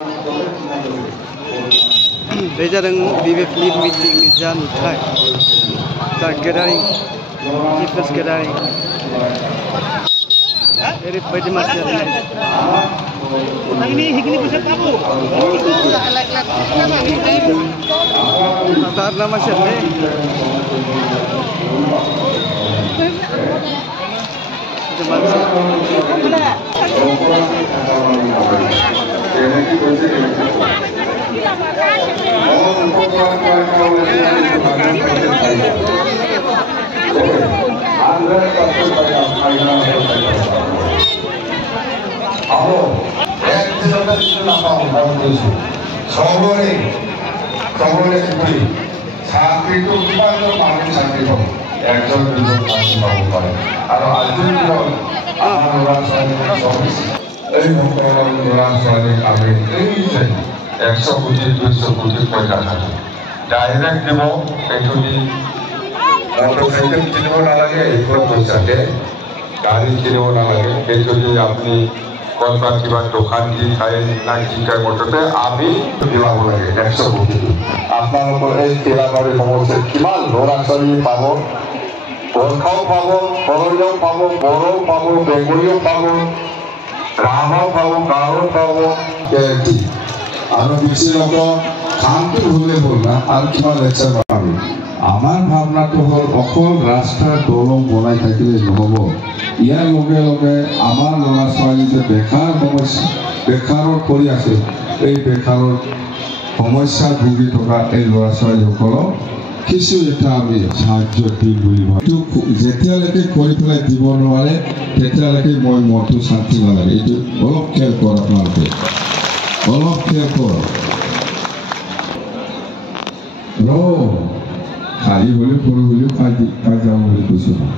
बे जादों BBFनि मिटिंनि जा नुथाय दा गेदारिं पिपल्स गेदारिं ओरैबायदि मानसि तारना मानसि डायरेक्ट দিব এইখিনি মোটরসাইকেল কিনিব নালাগে এইবোৰ পইচাতে গাড়ী কিনিব নালাগে এইখিনি আপুনি কোনবা কিবা দোকান দি খাই না কিটা মটতে আমি দিলাব লাগে 100 কোটি আপোনালোকৰ এই তেলাবাৰী সমস্যা কিমান ল'ৰা ছোৱালী পাব বৰখাও পাব সৰলীয়াও পাব বড়ো পাব বেংগলীও পাব ৰাভাও পাব গাঁৱৰ পাব আৰু বেছিভাগ কামটো হলে বল না আৰ কিবা লেকচাৰ পাবি আমাৰ ভাবনাটো হল অকল ৰাস্তা দলং বনাই থাকিলে নহব ইয়াৰ লগে লগে আমাৰ ল'ৰা ছোৱালী যে বেকাৰ সমস্যা বেকাৰৰ কৰি আছে এই বেকাৰৰ সমস্যা ভুগি থকা এই ল'ৰা ছোৱালীসকলক কিছু এটা আমি সাহায্য দিম বুলি ভাবো যেতিয়ালৈকে কৰি পেলাই দিব নোৱাৰে তেতিয়ালৈকে মই মনটো শান্তি নালাগে এইটো অলপ খেল কৰ আপোনালোকে অলপ খেল কৰ খালি বলে পড়ে বলে কাজ যাবো বলে কিছু না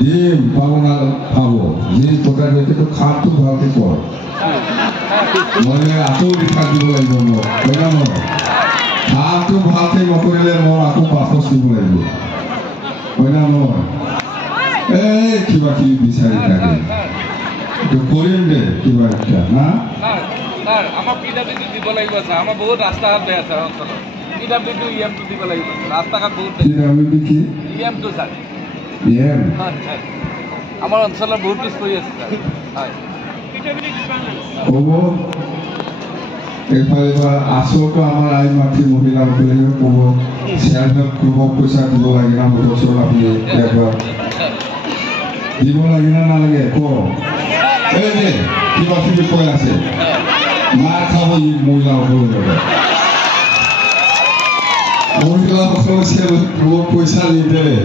যে পাবো না পাবো যে কথা যেতে তো খাপ তো ভালকে কর মনে এত লিখা দিব লাগিব মোৰ হয় না মোৰ খাপটো ভালকে নকৰিলে মোৰ আকৌ বাপচ দিব লাগিব হয় না মোৰ এই কিবা কিবি বিচাৰি থাকে তো কৰিম দে কিবা এটা না স্যার আমার পিডব্লিউডি দিব লাগিব স্যার আমার বহুত রাস্তা ঘাট বেয়া স্যার অঞ্চল পিডব্লিউডি ইএম টু দিব লাগিব রাস্তা ঘাট বহুত পিডব্লিউডি কি ইএম টু স্যার ইএম হ্যাঁ স্যার আমার অঞ্চলের বহুত পিছ পৰি আছে স্যাৰ হয় পিডব্লিউডি হ'ব এফালে আসলটো আমাৰ আই মাতৃ মহিলাসকলে ক'ব সেলফ হেল্প গ্ৰুপক পইচা দিব লাগে না বছৰ আপুনি একবাৰ দিব লাগে না নালাগে ক এই যে কিবা কিবি কৈ আছে মাৰ খাব ই মহিলাসকলে মহিলাসকলে সেলফ হেল্প গ্ৰুপক পইচা নিদিলে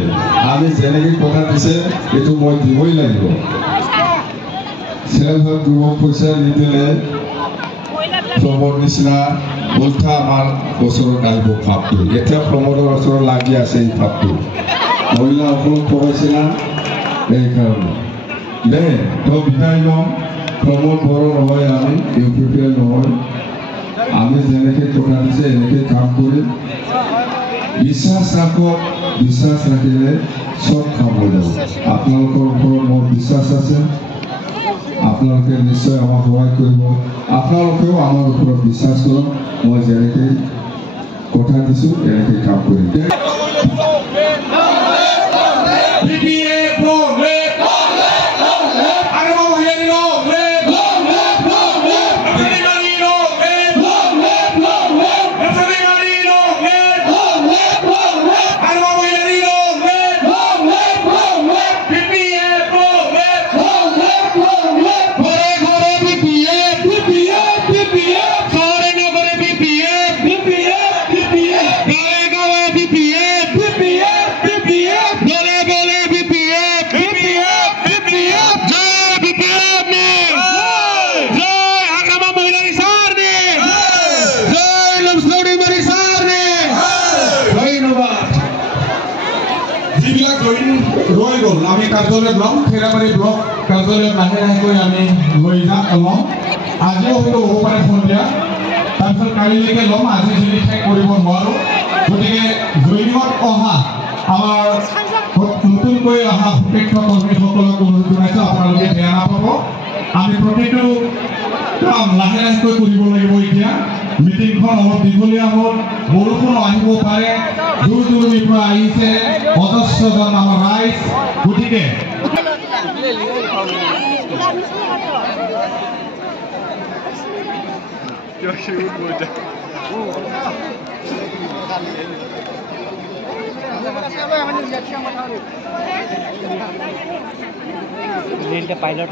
আমি যেনেকৈ কথা দিছে এইটো মই দিবই লাগিব সেলফ হেল্প গ্ৰুপক পইচা নিদিলে প্ৰমোদ নিচিনা উল্টা আমাৰ ওচৰত আহিব ভাৱটো এতিয়া প্ৰমোদৰ ওচৰত লাগি আছে এই ভাৱটো মহিলাসকলক পঢ়াইছে না এইকাৰণে দে তই বিদায় ল'ম প্ৰমোদ বড়ো নহয় আমি ইউপিপিএল নহয় আমি যেনেকৈ কথা দিছে এনেকৈ কাম কৰিম বিশ্বাস ৰাখক বিশ্বাস ৰাখিলে চব কাম হৈ যাব আপোনালোকৰ ওপৰত মোৰ বিশ্বাস আছে আপোনালোকে নিশ্চয় আমাক সহায় কৰিব আপোনালোকেও আমাৰ ওপৰত বিশ্বাস কৰক মই যেনেকৈ কথা দিছোঁ এনেকৈ কাম কৰিম আমি কাৰ্যালয় ব্লক ফেৰাবাৰী ব্লক কাৰ্যালয়ত লাহে লাহেকৈ আমি লৈ ল'ম আজিও হয়তো হ'ব পাৰে সন্ধিয়া তাৰপিছত কালিলৈকে ল'ম আজি যদি শেষ কৰিব নোৱাৰোঁ গতিকে জইনিঙত অহা আমাৰ নতুনকৈ অহা সুপেক্ষ কৰ্মীসকলক অনুৰোধ জনাইছোঁ আপোনালোকে বেয়া নাপাব আমি প্ৰতিটো কাম লাহে লাহেকৈ কৰিব লাগিব এতিয়া মিটিংখন অলপ দীঘলীয়া হ'ল বৰষুণ আহিব পাৰে দূৰ দূৰণিৰ পৰা আহিছে অজস্ৰজন আমাৰ ৰাইজ গতিকে পাইলট